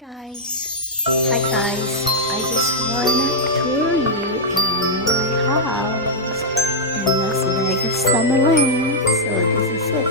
Hi guys, I just wanna tour you in my house in Las Vegas, Summerlin. So this is it.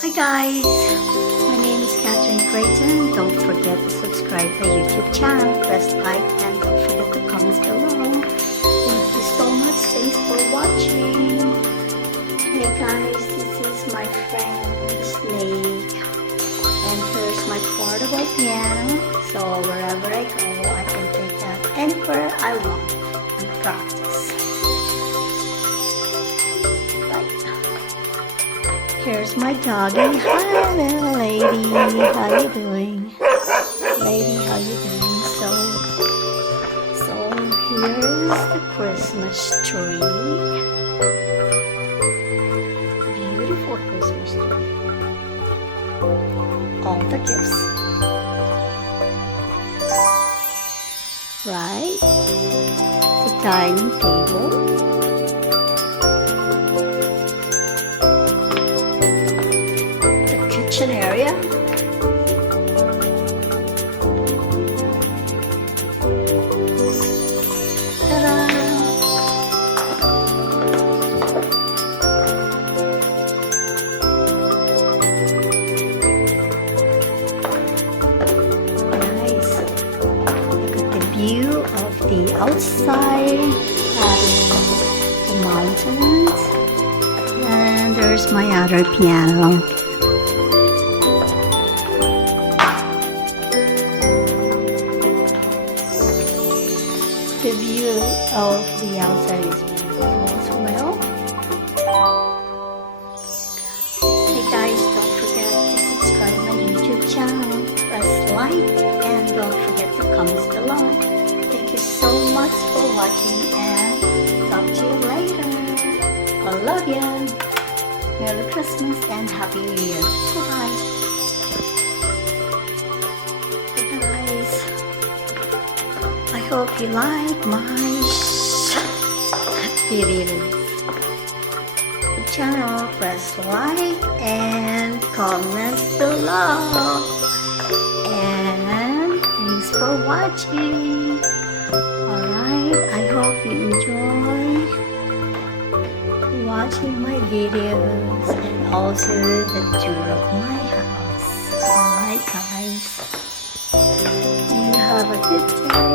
Hi guys, my name is Catherine Creighton. Don't forget to subscribe my YouTube channel, press like, and don't forget to comment below. Thank you so much. Thanks for watching. Hey guys, this is my friend Snake, and here's my portable piano. So wherever I go, I can take that anywhere I want and practice. Here's my doggy. Hi little lady, how you doing? Lady, how you doing? So here's the Christmas tree. Beautiful Christmas tree. All the gifts. Right? The dining table. Kitchen area. Ta-da! Nice. Look at the view of the outside, the mountains, and there's my other piano. The view of the outside is beautiful as well. Hey guys, don't forget to subscribe my YouTube channel, press like, and don't forget to comment below. Thank you so much for watching, and talk to you later. I love you. Merry Christmas and Happy New Year. Bye. I hope you like my videos. Channel, press like and comment below. And for watching. Alright, I hope you enjoy watching my videos and also the tour of my house. Alright guys, you have a good day.